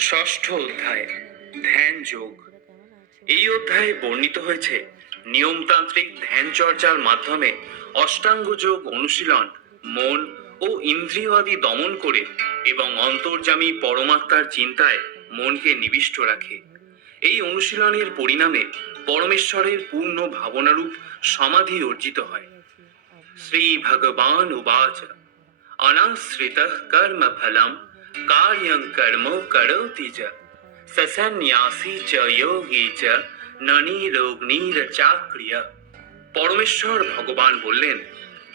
ষষ্ঠ অধ্যায়, ধ্যান যোগ। এই অধ্যায়ে বর্ণিত হয়েছে, নিয়মতান্ত্রিক ধ্যান চর্চার মাধ্যমে অষ্টাঙ্গ যোগ অনুশীলন, মন ও ইন্দ্রিয় আদি দমন করে এবং অন্তর্যামী পরমাত্মার চিন্তায় মনকে নিবিষ্ট রাখে। এই অনুশীলনের পরিণামে পরমেশ্বরের পূর্ণ ভাবনারূপ সমাধি অর্জিত হয়। শ্রী ভগবান উবাচ অনাশ্রিতঃ কর্ম ফলম কার্যং কর্ম করোতি চ সসন্ন্যাসী চ যোগী চ ননিরোগ্নির চাক্রিয় পরমেশ্বর ভগবান বললেন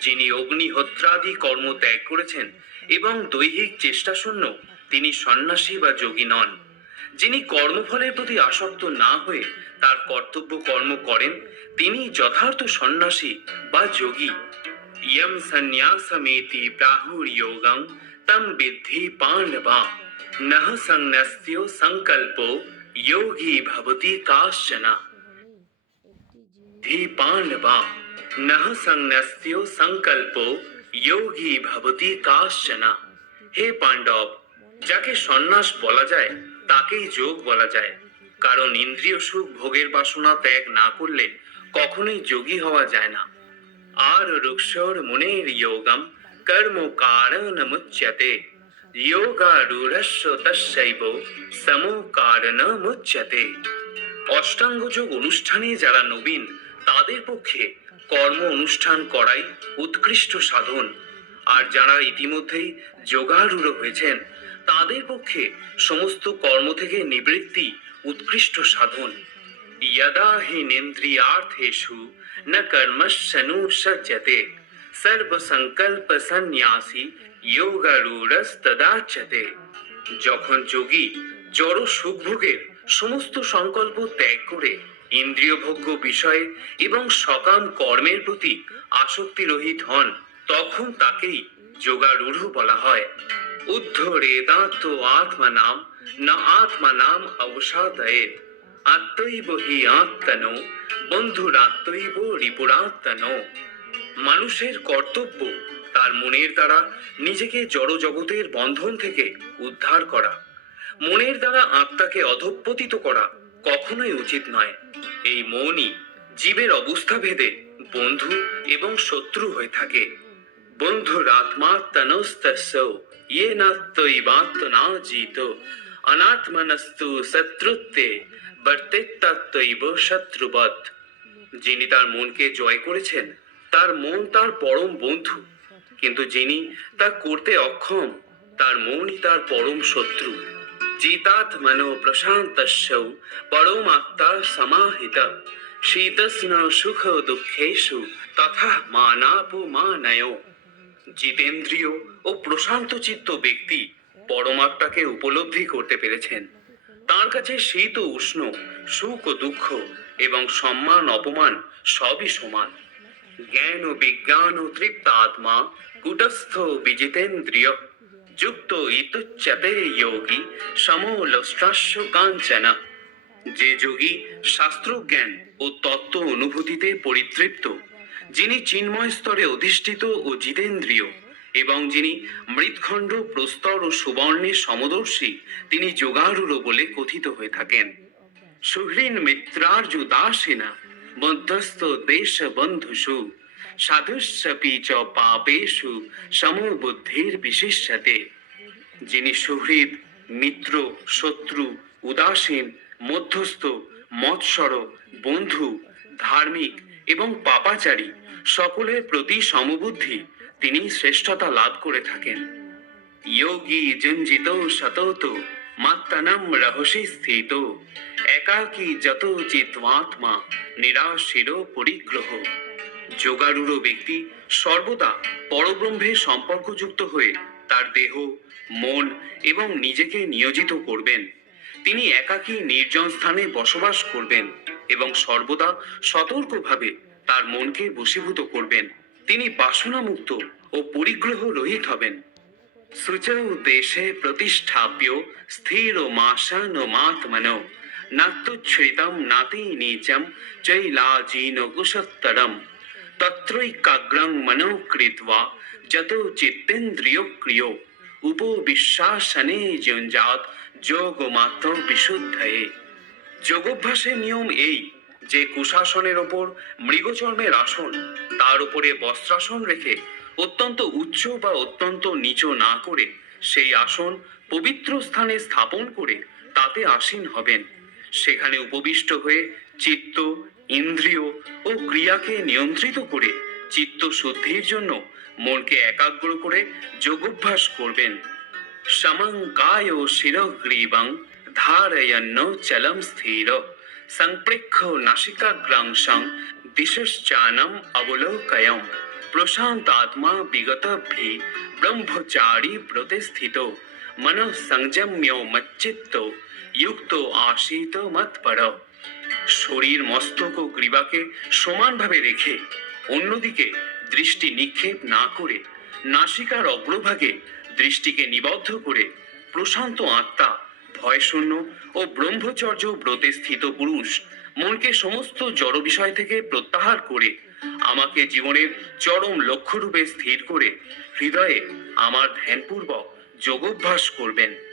যিনি অগ্নিহোত্রাদি কর্ম ত্যাগ করেছেন এবং দৈহিক চেষ্টা শূন্য, তিনি সন্ন্যাসী বা যোগী নন। যিনি কর্মফলের প্রতি আসক্ত না হয়ে তার কর্তব্য কর্ম করেন, তিনি যথার্থ সন্ন্যাসী বা যোগী। ইয়ম সন্ন্যাসমেতি প্রাহুর্যোগং তম বিদ্ধি পাণ্ডবা নহ সংন্যস্yo সংকল্পো যোগী ভবতি কাশ্চনা হি পাণ্ডবা নহ সংন্যস্yo সংকল্পো যোগী ভবতি কাশ্চনা হে পাণ্ডব যাকে সন্ন্যাস বলা যায়, তাকেই যোগ বলা যায়। কারণ ইন্দ্রিয় সুখ ভোগের বাসনা ত্যাগ না করলে কখনোই যোগী হওয়া যায় না। আর রুক্ষর মুনির যোগম কর্ম কারণমুচ্যতে যোগারূঢ়স্য সমকারণ মুচ্যতে কারণমুচ্যতে অষ্টাঙ্গযোগ অনুষ্ঠানে যারা নবীন, তাদের পক্ষে কর্ম অনুষ্ঠান করাই উৎকৃষ্ট সাধন। আর যারা ইতিমধ্যেই যোগারূঢ় হয়েছেন, তাদের পক্ষে সমস্ত কর্ম থেকে নিবৃত্তি উৎকৃষ্ট সাধন। ইয়দা হি নেন্দ্রিয়ার্থেষু, না কর্মস্যনুসজ্জতে সর্বসংকল্প সন্ন্যাসী যোগারূঢ়স্তদাচ্ছতে যখন যোগী জড় সুখভোগের সমস্ত সংকল্প ত্যাগ করে ইন্দ্রিয়ভোগ্য বিষয়ে এবং সকাম কর্মের প্রতি আসক্তি রহিত হন, তখন তাকেই যোগারূঢ় বলা হয়। উদ্ধরেদাত্ত আত্মানাম, না আত্মা নাম অবসাদয়েত আত্মৈব হি আত্মনো, বন্ধুরাত্মৈব রিপুরাত্মনো। মানুষের কর্তব্য তার মনের দ্বারা নিজেকে জড় জগতের বন্ধন থেকে উদ্ধার করা। মনের দ্বারা আত্মাকে অধঃপতিত করা কখনোই উচিত নয়। এই মনই জীবের অবস্থা ভেদে বন্ধু এবং শত্রু হয়ে থাকে। বন্ধুরাত্মাত্মনস্তস্য ইয়ে নাত্মৈবাত্মনা জিত। অনাত্মনস্তু শত্রুত্বে বর্তেত্তাত্মৈব শত্রুবৎ। যিনি তার মনকে জয় করেছেন তার মন তার পরম বন্ধু। কিন্তু যিনি তা করতে অক্ষম, তার মনই তার পরম শত্রু। জিতাত্মনো প্রশান্তস্য পরমাত্মা সমাহিত। শীতস্ন সুখ দুঃখেষু, তথা মানাপমানয়। জিতেন্দ্রীয় ও প্রশান্ত চিত্ত ব্যক্তি পরমাত্মাকে উপলব্ধি করতে পেরেছেন। তার কাছে শীত ও উষ্ণ, সুখ ও দুঃখ এবং সম্মান, অপমান সবই সমান। জ্ঞান ও বিজ্ঞান ও তৃপ্ত আত্মা, কুটস্থ বিজিতেন্দ্রিয়, যুক্ত ইতুচ্যতে যোগী সমলস্ট্রাস্য কাঞ্চনা। যে যোগী শাস্ত্র জ্ঞান ও তত্ত্ব অনুভূতিতে পরিতৃপ্ত, যিনি চিন্ময় স্তরে অধিষ্ঠিত ও জিতেন্দ্রিয়, এবং যিনি মৃৎখণ্ড, প্রস্তর ও সুবর্ণের সমদর্শী, তিনি যোগারূঢ় বলে কথিত হয়ে থাকেন। সুহৃন মিত্রার্জু দাসেনা মধ্যস্থ দেশ বন্ধুষু সাধুস্বপি চ পাপেষু সমবুদ্ধির বিশিষ্যতে যিনি সুহৃদ, মিত্র, শত্রু, উদাসীন, মধ্যস্থ, মৎসর, বন্ধু, ধার্মিক এবং পাপাচারী, সকলের প্রতি সমবুদ্ধি, তিনি শ্রেষ্ঠতা লাভ করে থাকেন। যোগী জঞ্জিত শতত মাত্তানম রহসি স্থিত। একাকী যত চিত্মাত্মা নিরাশির পরিগ্রহ। যোগারূঢ় ব্যক্তি সর্বদা পরব্রহ্মের সম্পর্কযুক্ত হয়ে তার দেহ, মন এবং নিজেকে নিয়োজিত করবেন। তিনি একাকী নির্জন স্থানে বসবাস করবেন এবং সর্বদা সতর্কভাবে তার মনকে বশীভূত করবেন। তিনি বাসনামুক্ত ও পরিগ্রহ রহিত হবেন। শুচৌ দেশে প্রতিষ্ঠাপ্য স্থির মাসান মাত্মনো নাত্যুচ্ছ্রিতম নাতি নীচম চৈলাজীন কুশত্তরম তত্রৈকাগ্রং মনো কৃত্বা যত চিত্তেন্দ্রিয় ক্রিয় উপবিশ্বাসনে যুঞ্জাত যোগ মাত্র বিশুদ্ধয়ে যোগাভ্যাসের নিয়ম এই যে কুশাসনের ওপর মৃগচর্মের আসন তার উপরে বস্ত্রাসন রেখে অত্যন্ত উচ্চ বা অত্যন্ত নিচ না করে সেই আসন পবিত্র স্থানে স্থাপন করে, তাতে আসীন হবেন। সেখানে উপবিষ্ট হয়ে চিত্ত, ইন্দ্রিয় ও ক্রিয়াকে নিয়ন্ত্রিত করে চিত্ত শুদ্ধির জন্য মনকে একাগ্র করে যোগাভ্যাস করবেন। সমঙ্কায় শিরগ্রীবং ধারয়ন্ন চলম স্থির সংপৃক্ষ নাসিকাগ্রাংশং দিশশ্চানম অবলোকয়ম প্রশান্তাত্মা বিগতভি ব্রহ্মচারী প্রতিষ্ঠিত মন সংযম্য মচ্চিত্ত। যুক্ত আশিত মৎপর শরীর মস্তক ও গ্রীবাকে সমানভাবে রেখে অন্যদিকে দৃষ্টি নিক্ষেপ না করে, নাসিকার অগ্রভাগে দৃষ্টিকে নিবদ্ধ করে প্রশান্ত আত্মা, ভয়শূন্য ও ব্রহ্মচর্য ব্রতে স্থিত পুরুষ মনকে সমস্ত জড় বিষয় থেকে প্রত্যাহার করে আমাকে জীবনের চরম লক্ষ্যরূপে স্থির করে হৃদয়ে আমার ধ্যানপূর্বক যোগাভ্যাস করবেন।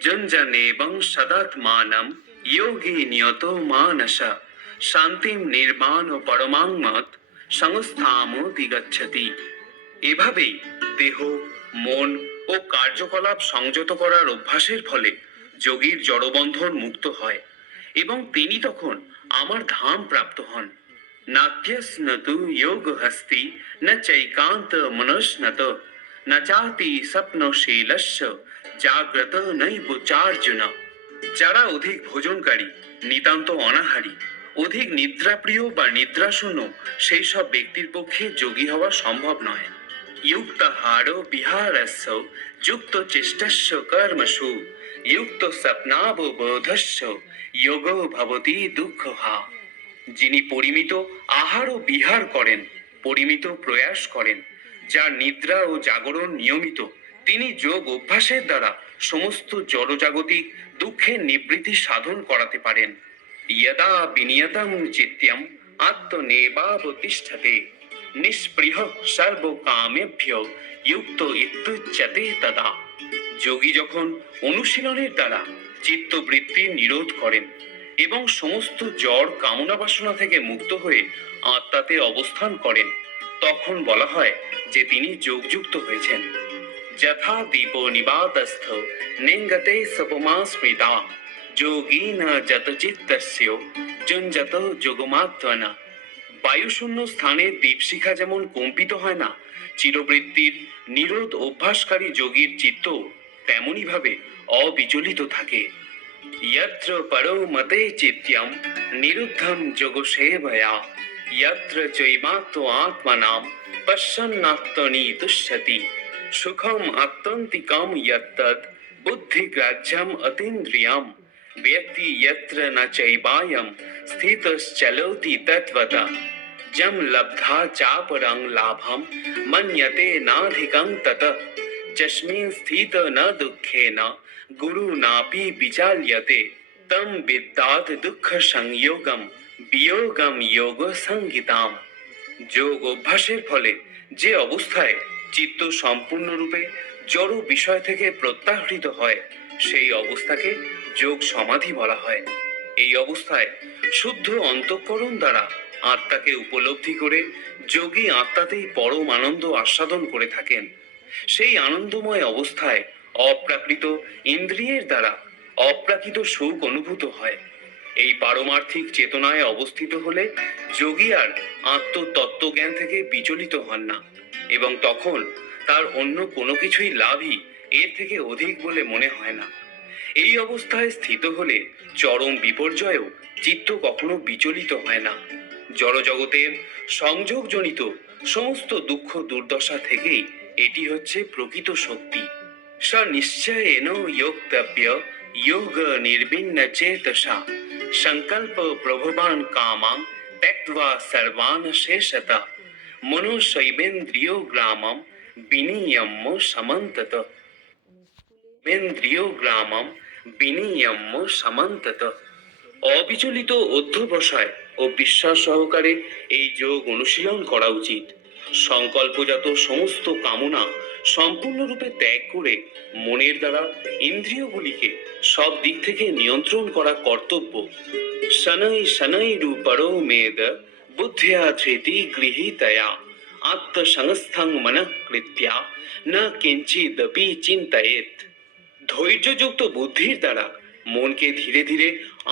জঞ্জনেবং সদাত্মানম যোগী নিয়ত মানস। শান্তিম নির্মাণ ও পরমাংমত সংস্থাম দিগচ্ছতি। এভাবেই দেহ, মন ও কার্যকলাপ সংযত করার অভ্যাসের ফলে যোগীর জড়বন্ধন মুক্ত হয় এবং তিনি তখন আমার ধাম প্রাপ্ত হন। নাত্যস্নতু যোগ হস্তি ন চৈকান্ত মনস্নত। ন চাতি স্বপ্নশীলস্য জাগ্রত নৈবচার্জুন যারা অধিক ভোজনকারী নিতান্ত অনাহারী অধিক নিদ্রাপ্রিয় বা নিদ্রাশূন্য সেই সব ব্যক্তির পক্ষে যোগী হওয়া সম্ভব নয় युक्तहारो विहारस्य युक्त চেষ্টস্য কর্মসু युक्त স্বপ্নাববোধস্য যোগ ভবতি দুঃখহা যিনি পরিমিত আহার ও বিহার করেন পরিমিত প্রয়াস করেন যা নিদ্রা ও জাগরণ নিয়মিত, তিনি যোগ অভ্যাসের দ্বারা সমস্ত জড়জাগতিক দুঃখের নিবৃতি সাধন করাতে পারেন। ইয়দা বিনিয়তম চিত্যাম আত্মনেবাবতিষ্ঠতে, নিষ্পৃহ সর্বকামেভ্য ইউক্ত ইত্যুচ্যতে তদা। যোগী যখন অনুশীলনের দ্বারা চিত্তবৃত্তি নিরোধ করেন এবং সমস্ত জ্বর, কামনা বাসনা থেকে মুক্ত হয়ে আত্মাতে অবস্থান করেন তখন বলা হয় যে তিনি যোগযুক্ত হয়েছেন। যথা দীপ নিবাতস্থ, নিঙ্গতে সপমা স্মৃতা যোগী না যত চিত্তস্য জঞ্জত যোগমাত্মনা বায়ুশূন্য স্থানে দীপশিখা যেমন কম্পিত হয় না, চিরবৃত্তির নিরোধ অভ্যাসকারী যোগীর চিত্ত তেমনইভাবে অবিচলিত থাকে। ইয়ত্র পরো মতে চিত্যম নিরুদ্ধম যোগসেবয়া। यत्र चैवात्म आत्मनाम पश्यन्नात्मनि दुष्यति सुखम आत्यंतिकम यत्तद् बुद्धिग्राह्यम अतीन्द्रियम। व्यक्ति यत्र न चैवायम, स्थितश्चलोति तत्वता जम लब्धा चापरं लाभम, मन्यते नाधिकं तत। जस्मिन् स्थित न दुःखेन गुरुनापि विचाल्यते तं विद्यात् दुःखसंयोगम्। বিয়োগম যোগ সংগীতাম যোগ অভ্যাসের ফলে যে অবস্থায় চিত্ত সম্পূর্ণরূপে জড় বিষয় থেকে প্রত্যাহৃত হয়, সেই অবস্থাকে যোগ সমাধি বলা হয়। এই অবস্থায় শুদ্ধ অন্তঃকরণ দ্বারা আত্মাকে উপলব্ধি করে যোগী আত্মাতেই পরম আনন্দ আস্বাদন করে থাকেন। সেই আনন্দময় অবস্থায় অপ্রাকৃত ইন্দ্রিয়ের দ্বারা অপ্রাকৃত সুখ অনুভূত হয়। এই পারমার্থিক চেতনায় অবস্থিত হলে যোগী আর আত্মতত্ত্বজ্ঞান থেকে বিচলিত হন না, এবং তখন তার অন্য কোনো কিছুই লাভই এর থেকে অধিক বলে মনে হয় না। এই অবস্থায় স্থিত হলে চরম বিপর্যয়েও চিত্ত কখনো বিচলিত হয় না। জড়জগতের সংযোগজনিত সমস্ত দুঃখ দুর্দশা থেকেই এটি হচ্ছে প্রকৃত শক্তি। স নিশ্চয়েন যোক্তব্য যোগ নির্বিন্ন চেতসা সংকল্প প্রভবান কামাং ত্যক্ত্বা সর্বান শেষতা মনুষ্যৈবেন্দ্রিয় গ্রামম বিনিয়ম্য সমন্তত ইন্দ্রিয় গ্রামম বিনিয়ম্য সমন্তত অবিচলিত অধ্যবসায় ও বিশ্বাস সহকারে এই যোগ অনুশীলন করা উচিত। সংকল্পজাত সমস্ত কামনা সম্পূর্ণরূপে ত্যাগ করে মনের দ্বারা ইন্দ্রিয়গুলিকে সব দিক থেকে নিয়ন্ত্রণ করা কর্তব্য। শনৈ শনৈ রূপরো মেদ বুদ্ধিয়া ধৃতি গৃহীতয়া, আত্মসংস্থং মনঃ কৃত্যা না কিঞ্চিদপি চিন্তয়েত। ধৈর্যযুক্ত বুদ্ধির দ্বারা মনকে ধীরে ধীরে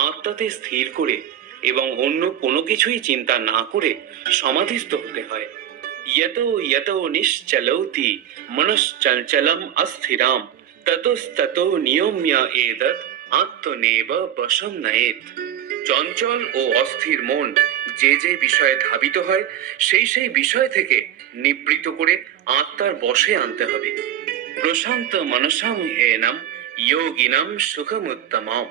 আত্মাতে স্থির করে এবং অন্য কোনো কিছুই চিন্তা না করে সমাধিস্থ হতে হয়। यतो यतो निश्चलौति मनश्चञ्चलम् अस्थिरां ततस्ततो नियम्य एतत् আত্মনেব বশম নয়েত চঞ্চল ও অস্থির মন যে যে বিষয়ে ধাবিত হয় সেই সেই বিষয় থেকে নিবৃত করে আত্মার বশে আনতে হবে প্রশান্ত মনসাম হেনম যোগিনম সুখমুত্তমাম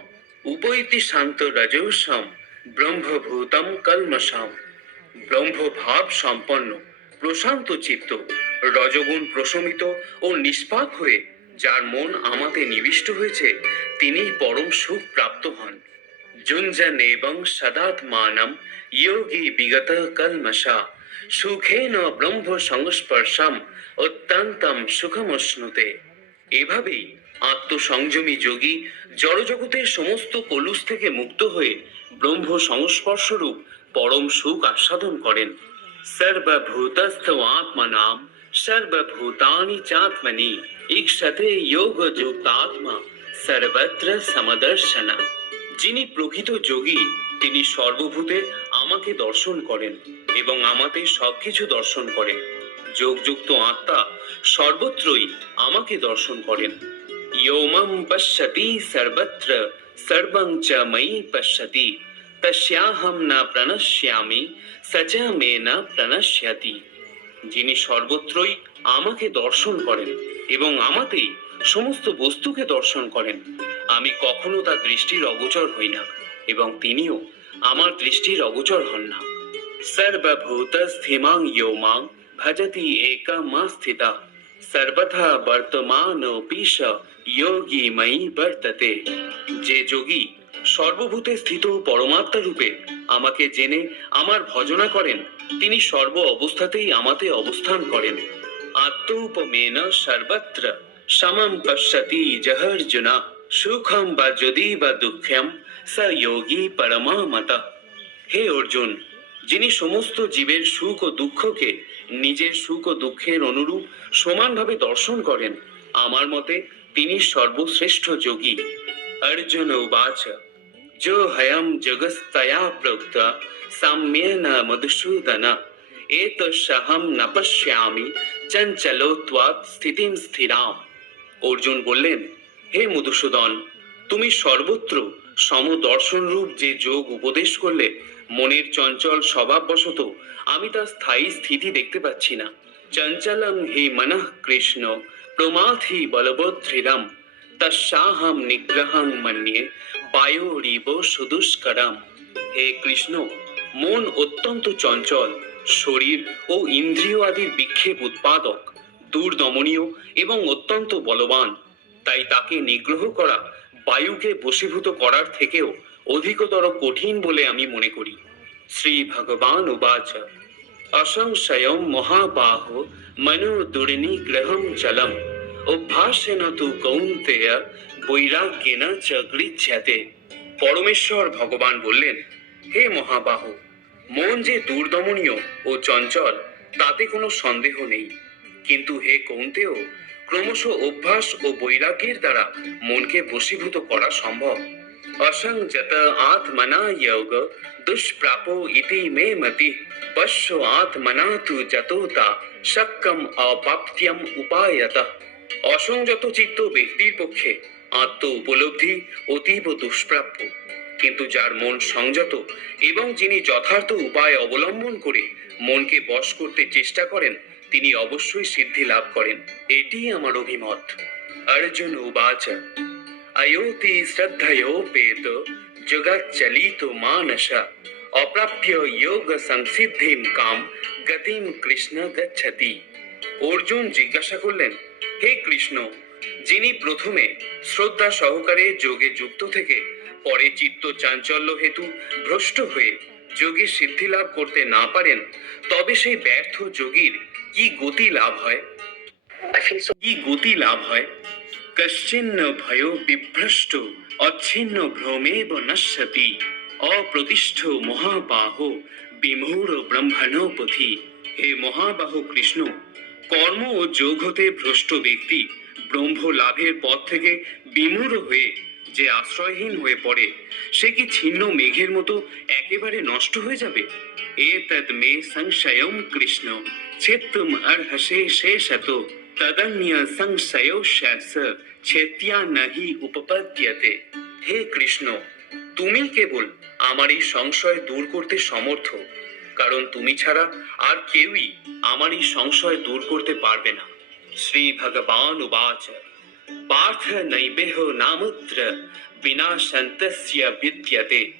উপৈতি শান্ত রজৌসম ব্রহ্মভূতম কলমসাম ব্রহ্মভাব সম্পন্ন প্রশান্ত চিত্ত, রজগুণ প্রশমিত ও নিষ্পাপ হয়ে যার মন আমাতে নিবিষ্ট হয়েছে তিনি পরম সুখ প্রাপ্ত হন। যুঞ্জন এবং সদাত্মানম যোগী বিগত কলমশা, সুখেন ব্রহ্ম সংস্পর্শম অত্যন্তম সুখমশ্নুতে। এভাবেই আত্মসংযমী যোগী জড়জগতের সমস্ত কলুষ থেকে মুক্ত হয়ে ব্রহ্ম সংস্পর্শরূপ পরম সুখ আস্বাদন করেন। সর্বভূতস্থমাত্মনাম সর্বভূতানি চাত্মনি ইক্ষতে যোগ যুক্তাত্মা সর্বত্র সমদর্শনা যিনি প্রকৃত যোগী, তিনি সর্বভূতে আমাকে দর্শন করেন এবং আমাতে সবকিছু দর্শন করেন। যোগযুক্ত আত্মা সর্বত্রই আমাকে দর্শন করেন। ইয়মম পশ্যতি সর্বত্র, সর্বং চ ময়ি পশ্যতি। তস্যাহম না প্রণশ্যামি সচ মে না প্রণশ্যতি যিনি সর্বত্রই আমাকে দর্শন করেন এবং আমাতেই সমস্ত বস্তুকে দর্শন করেন, আমি কখনো তার দৃষ্টির অগোচর হই না এবং তিনিও আমার দৃষ্টির অগোচর হন না। সর্বভূত স্থিমাং ইয়ৌমাং ভজতি একা মা স্থিতা, সর্বথা বর্তমান পিস যোগী ময়ী বর্ততে। যে যোগী সর্বভূতে স্থিত পরমাত্মা রূপে আমাকে জেনে আমার ভজনা করেন। তিনি সর্ব অবস্থাতেই আমাতে অবস্থান করেন। আত্মৌপমেন সর্বত্র, সমম পশ্যতি জহর্জুনা, সুখম বা যদি বা দুঃখম, স যোগী পরমামত। হে অর্জুন, যিনি সমস্ত জীবের সুখ ও দুঃখকে নিজের সুখ ও দুঃখের অনুরূপ সমানভাবে দর্শন করেন, আমার মতে তিনি সর্বশ্রেষ্ঠ যোগী। अर्जुन उवाच जो हयं जगस्तया प्रोक्त साम्येन मधुसूदन एतस्सहं न पश्यामि চঞ্চলো ত্বাৎ স্থিতিম স্থিরাম অর্জুন বললেন হে মধুসূদন তুমি সর্বত্র সমদর্শন রূপ যে যোগ উপদেশ করলে মনের চঞ্চল স্বভাববশত আমি তার স্থায়ী স্থিতি দেখতে পাচ্ছি না চঞ্চলম হি মনঃ কৃষ্ণ প্রমাথি বলবদ্ধিরম তস্যাহম নিগ্রহং মন্যে বায়োরিব সুদুষ্করম হে কৃষ্ণ মন অত্যন্ত চঞ্চল শরীর ও ইন্দ্রিয় আদির বিক্ষেপ উৎপাদক দূরদমনীয় এবং অত্যন্ত বলবান তাই তাকে নিগ্রহ করা বায়ুকে বশীভূত করার থেকেও অধিকতর কঠিন বলে আমি মনে করি শ্রী ভগবান উবাচ অসংশয়ম মহাবাহ মনো দুর্নিগ্রহম চলম অভ্যাসেন তু কৌন্তেয় বৈরাগ্যেন চ গৃহ্যতে পরমেশ্বর ভগবান বললেন, হে মহাবাহ, মন যে দুর্দমনীয় ও চঞ্চল, তাতে কোনো সন্দেহ নেই। কিন্তু হে কৌন্তেয়, ক্রমশ অভ্যাস ও বৈরাগ্যের দ্বারা মনকে বশীভূত করা সম্ভব। অসংযত আত্মনা যোগ, দুষ্প্রাপ ইতি মে মতি। পশ্য আত্মনা তু যতোতা শক্কম অপাপ্ত্যম উপায়ত। অসংযত চিত্ত ব্যক্তির পক্ষে আত্ম উপলব্ধি অতীব দুষ্প্রাপ্য। কিন্তু যার মন সংযত এবং যিনি যথার্থ উপায় অবলম্বন করে মনকে বশ করতে চেষ্টা করেন, তিনি অবশ্যই সিদ্ধি লাভ করেন। এটি আমার অভিমত। অর্জুন উবাচ। অয়োতি শ্রদ্ধয়োপেত জগচ্চলিত মানস। অপ্রাপ্য যোগ সংসিদ্ধিম কাম গতিম কৃষ্ণ গচ্ছতি। অর্জুন জিজ্ঞাসা করলেন হে কৃষ্ণ যিনি প্রথমে শ্রদ্ধা সহকারে যোগে যুক্ত থেকে পরে চিত্ত চাঞ্চল্য হেতু ভ্রষ্ট হয়ে যোগে সিদ্ধি লাভ করতে না পারেন তবে সেই ব্যর্থ যোগীর কি গতি লাভ হয়? কি গতি লাভ হয়? কশ্চিন্ন ভয় বিভ্রষ্ট অচ্ছিন্ন ভ্রমেব নশ্যতি অপ্রতিষ্ঠ মহাবাহ বিমূঢ় ব্রহ্মণপথি। হে মহাবাহ কৃষ্ণ কর্ম ও যোগ হতে ভ্রষ্ট ব্যক্তি ব্রহ্ম লাভের পথ থেকে বিমূঢ় হয়ে যে আশ্রয়হীন হয়ে পড়ে, সে কি ছিন্ন মেঘের মতো একেবারে নষ্ট হয়ে যাবে? এ তদ মে সংশয়ম কৃষ্ণ। ছেত্তুম অর্হসে শেষত। তদন্য সংশয় শেষ ছেত্য়া নাহি উপপদ্যতে। হে কৃষ্ণ, তুমি কেবল আমার এই সংশয় দূর করতে সমর্থ। কারণ তুমি ছাড়া আর কেউই আমার এই সংশয় দূর করতে পারবে না। শ্রী ভগবান উবাচ। পার্থ নৈবেহ নামুত্র বিনাশন্তস্য বিদ্যতে।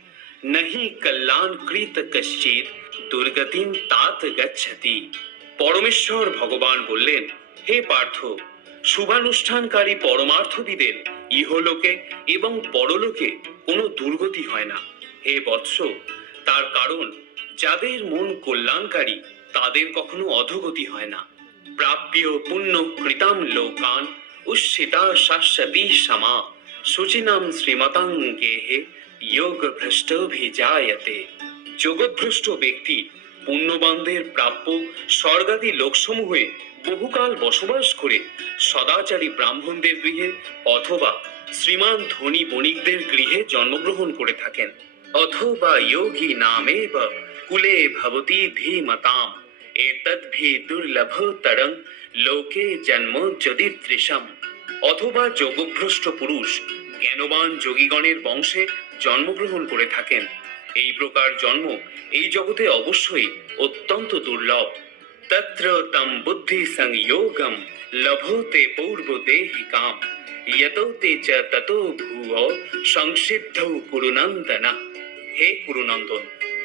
নহি কল্যাণ কৃত কশ্চিৎ দুর্গতিম তাত গচ্ছতি। পরমেশ্বর ভগবান বললেন, হে পার্থ, শুভানুষ্ঠানকারী পরমার্থবিদের ইহলোকে এবং পরলোকে কোনো দুর্গতি হয় না। হে বৎস, তার কারণ যাদের মন কল্যাণকারী, তাদের কখনো অধোগতি হয় না। প্রাপ্য পুণ্য কৃতাম লোকান উচ্ছিতা শাশ্বতী সমা। শুচিনাম শ্রীমতাং গেহে যোগ ভ্রষ্টভিজায়তে যোগভ্রষ্ট ব্যক্তি পুণ্যবানদের প্রাপ্য স্বর্গাদি লোকসমূহে বহুকাল বসবাস করে সদাচারী ব্রাহ্মণদের গৃহে অথবা শ্রীমান ধনী বণিকদের গৃহে জন্মগ্রহণ করে থাকেন। অথবা যোগী নামেব কুলে ভবতি ধীমতাম এতদ্ভি দুর্লভতরং লোকে জন্ম যদি তৃষম অথবা যোগভ্রষ্ট পুরুষ, জ্ঞানবান যোগীগণের বংশে জন্মগ্রহণ করে থাকেন। এই প্রকার জন্ম এই জগতে অবশ্যই অত্যন্ত দুর্লভ। তত্র তম বুদ্ধি সংযোগম, লভোতে পূর্ব দেহি কাম যতো তে চ ততো ভুব সংসিদ্ধ কুরুনন্দনা। হে কুরুনন্দন!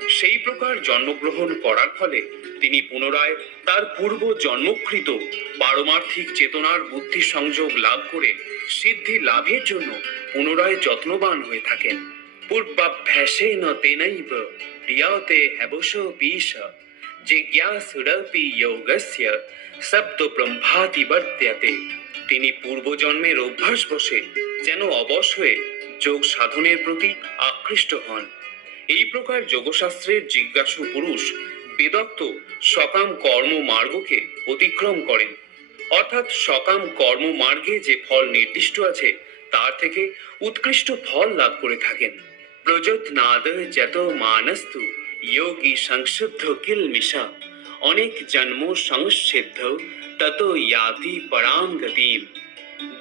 সেই প্রকার জন্মগ্রহণ করার ফলে তিনি পুনরায় তার পূর্ব জন্মকৃত পারমার্থিক চেতনার বুদ্ধি সংযোগ লাভ করে সিদ্ধি লাভের জন্য পুনরায় যত্নবান হয়ে থাকেন। পূর্বাভ্যাসেন তেনৈব প্রিয়তে হ্যাবশ পীশ। জিজ্ঞাসুরপি যোগস্য সপ্ত ব্রহ্মাতি বর্ত্যতে। তিনি পূর্বজন্মের অভ্যাস বসে যেন অবশ হয়ে যোগ সাধনের প্রতি আকৃষ্ট হন। এই প্রকার যোগশাস্ত্রের জিজ্ঞাসু পুরুষ বেদত্ত সকাম কর্ম মার্গকে অতিক্রম করেন। অর্থাৎ সকাম কর্ম মার্গে যে ফল নির্দিষ্ট আছে, তার থেকে উৎকৃষ্ট ফল লাভ করে থাকেন। প্রযত নাদ যত মানস্তু, যোগী সংশুদ্ধ কিল মিশা। অনেক জন্ম সংসিদ্ধ, তত ইয়াতি পরাম গতিম।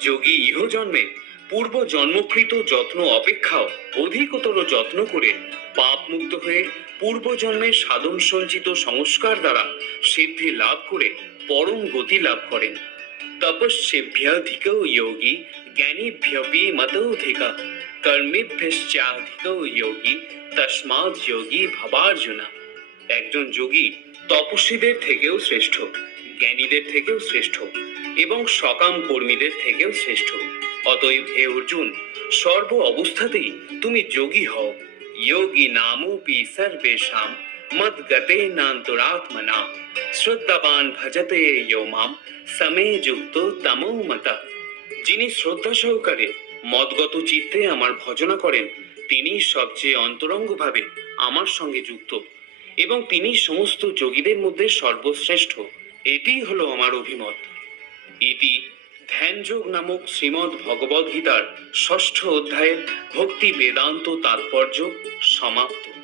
যোগী ইহ জন্মে পূর্ব জন্মকৃত যত্ন অপেক্ষাও অধিকতর যত্ন করে পাপ মুক্ত হয়ে পূর্ব জন্মের সাধন সঞ্চিত সংস্কার দ্বারা সিদ্ধি লাভ করে পরম গতি লাভ করেন। তপস্যেভ্যধিক যোগী, জ্ঞানীভ্যপি মতোধিকা। কর্মেভ্যশ্চাধিক যোগী, তস্মাৎ যোগী ভবার্জুনা। একজন যোগী তপস্বীদের থেকেও শ্রেষ্ঠ, জ্ঞানীদের থেকেও শ্রেষ্ঠ এবং সকাম কর্মীদের থেকেও শ্রেষ্ঠ। অতএব হে অর্জুন, সর্ব অবস্থাতেই তুমি যোগী হও। যোগী নামোপি সর্বেশাম মদ্গতে নান্তরাত্মনা শ্রদ্ধাবান ভজতে ইয়ো মাম সমে যুক্ত তমো মতা যিনি শ্রদ্ধা সহকারে মদগত চিত্তে আমার ভজনা করেন, তিনি সবচেয়ে অন্তরঙ্গভাবে আমার সঙ্গে যুক্ত। এবং তিনি সমস্ত যোগীদের মধ্যে সর্বশ্রেষ্ঠ। এটিই হলো আমার অভিমত। ইতি ধ্যানযোগ নামক শ্রীমদ্ ভগবদ্গীতার ষষ্ঠ অধ্যায়ের ভক্তি বেদান্ত তাৎপর্য সমাপ্ত।